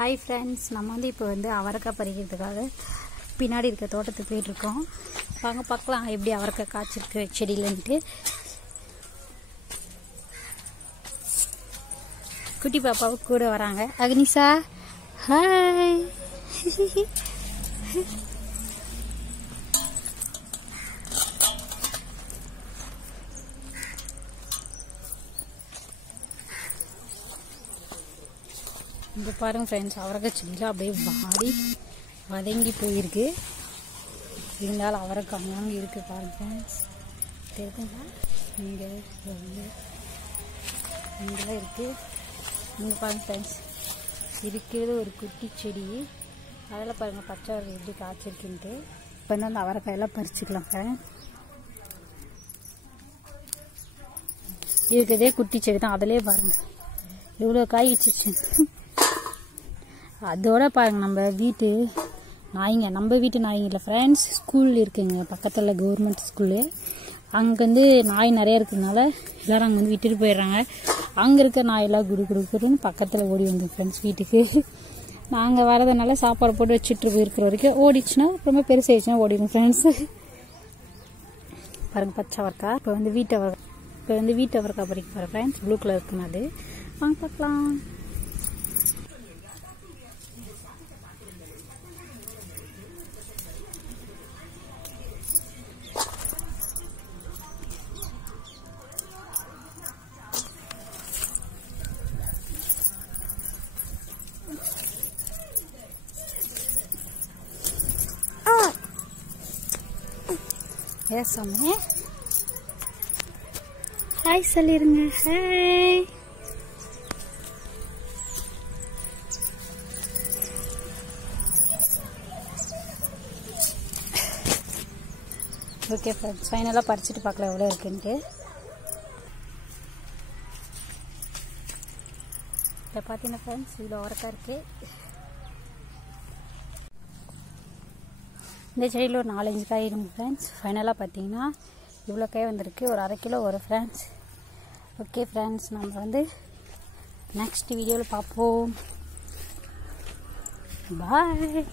Hi friends, நம்ம இப்போ அவரைக்காய் பறிக்கிறதுக்காக பின்னாடி இருக்க தோட்டத்துக்கு போயிட்டுருக்கோம். வாங்க பார்க்கலாம் எப்படி அவரைக்காய் காய்ச்சிருக்கு செடியிலன்ட்டு. குட்டி பாப்பாவுக்கு கூட வராங்க. அக்னிஷா ஹாய். இங்கே பாருங்கள் ஃப்ரெண்ட்ஸ், அவரைக்காய் செடியில் அப்படியே வாடி வதங்கி போயிருக்கு. இருந்தாலும் அவரைக்காய் அங்கே இருக்குது பாருங்கள் ஃப்ரெண்ட்ஸ். தெரியுதுங்களா? இங்கே இங்கெல்லாம் இருக்குது. இங்கே பாருங்கள் ஃப்ரெண்ட்ஸ், இருக்கிறது ஒரு குட்டி செடி. அதில் பாருங்கள் பச்சை வரை எப்படி காய்ச்சிருக்குன்ட்டு. இப்போ அந்த அவரைக்காயெல்லாம் பறிச்சுக்கலாம் ஃப்ரெண்ட்ஸ். இருக்கிறதே குட்டி செடி தான். அதிலே பாருங்கள் எவ்வளோ காய் வச்சிருச்சு. அதோட பாருங்கள் நம்ம வீட்டு நாய்ங்க, நம்ம வீட்டு நாய்ங்க இல்லை ஃப்ரெண்ட்ஸ், ஸ்கூல் இருக்குங்க பக்கத்தில், கவர்மெண்ட் ஸ்கூலு. அங்கே நாய் நிறையா இருக்கிறதுனால எல்லோரும் அங்கே விட்டுட்டு போயிடுறாங்க. அங்கே இருக்க நாயெல்லாம் குடுன்னு பக்கத்தில் ஓடி வந்து ஃப்ரெண்ட்ஸ் வீட்டுக்கு. நாங்கள் வரதுனால சாப்பாடு போட்டு வச்சுட்டு போயிருக்கிற வரைக்கும் ஓடிச்சுன்னா, ரொம்ப பெருசாகிடுச்சுன்னா ஓடிடும் ஃப்ரெண்ட்ஸு. பாருங்கள் பச்சை அவரைக்காய். இப்போ வீட்டு அவரைக்காய் பறிக்க போகிறேன் ஃப்ரெண்ட்ஸ். ப்ளூ கலர் இருக்குன்னு அது வாங்க பார்க்கலாம். எஸ் அம்மே, ஹாய் சொல்லிருங்க. ஹாய். ஓகே ஃப்ரெண்ட்ஸ், ஃபைனலாக பறிச்சுட்டு பார்க்கலாம் எவ்வளோ இருக்குன்ட்டு. இதை பார்த்தீங்கன்னா ஃப்ரெண்ட்ஸ், இவ்வளோ அவரைக்காய் இருக்குது. இந்த செடியில் ஒரு 4-5 காய் இருக்குது ஃப்ரெண்ட்ஸ். ஃபைனலாக பார்த்தீங்கன்னா இவ்வளோ காய் வந்திருக்கு. ஒரு அரை கிலோ வரும் ஃப்ரெண்ட்ஸ். ஓகே ஃப்ரெண்ட்ஸ், நம்ம நெக்ஸ்ட் வீடியோவில் பார்ப்போம். பாய்.